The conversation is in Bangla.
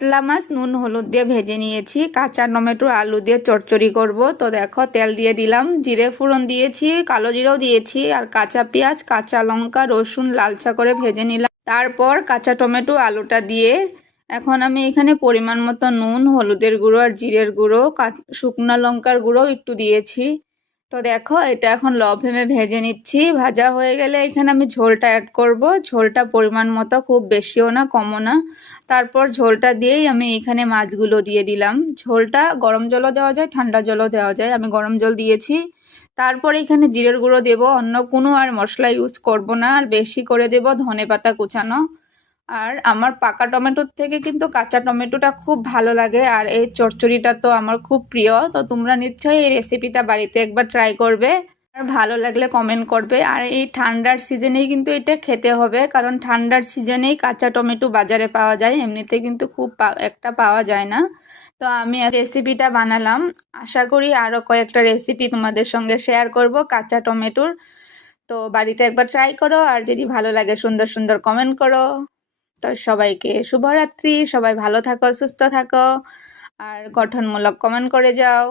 কাতলা মাছ নুন হলুদ দিয়ে ভেজে নিয়েছি, কাঁচা টমেটো আলু দিয়ে চচ্চড়ি করব। তো দেখো তেল দিয়ে দিলাম, জিরে ফোড়ন দিয়েছি, কালো জিরেও দিয়েছি, আর কাঁচা পেঁয়াজ কাঁচা লঙ্কা রসুন লালচা করে ভেজে নিলাম। তারপর কাঁচা টমেটো আলুটা দিয়ে এখন আমি এখানে পরিমাণ মতো নুন হলুদের গুঁড়ো আর জিরের গুঁড়ো শুকনো লঙ্কার গুঁড়ো একটু দিয়েছি। তো দেখো এটা এখন লো ফ্লেমে ভেজে নিচ্ছি। ভাজা হয়ে গেলে এখানে আমি ঝোলটা অ্যাড করব। ঝোলটা পরিমাণ মতো, খুব বেশিও না কমও না। তারপর ঝোলটা দিয়েই আমি এখানে মাছগুলো দিয়ে দিলাম। ঝোলটা গরম জলও দেওয়া যায় ঠান্ডা জলও দেওয়া যায়, আমি গরম জল দিয়েছি। তারপর এখানে জিরের গুঁড়ো দেব, অন্য কোনো আর মশলা ইউজ করব না। আর বেশি করে দেব ধনেপাতা কুচানো। আর আমার পাকা টমেটোর থেকে কিন্তু কাঁচা টমেটোটা খুব ভালো লাগে, আর এই চচ্চড়িটা তো আমার খুব প্রিয়। তো তোমরা নিশ্চয়ই এই রেসিপিটা বাড়িতে একবার ট্রাই করবে, আর ভালো লাগলে কমেন্ট করবে। আর এই ঠান্ডার সিজনেই কিন্তু এটা খেতে হবে, কারণ ঠান্ডার সিজনেই কাঁচা টমেটো বাজারে পাওয়া যায়, এমনিতে কিন্তু খুব একটা পাওয়া যায় না। তো আমি রেসিপিটা বানালাম, আশা করি আরও কয়েকটা রেসিপি তোমাদের সঙ্গে শেয়ার করব কাঁচা টমেটোর। তো বাড়িতে একবার ট্রাই করো, আর যদি ভালো লাগে সুন্দর সুন্দর কমেন্ট করো। তো সবাইকে শুভরাত্রি, সবাই ভালো থাকো সুস্থ থাকো, আর গঠনমূলক কমেন্ট করে যাও।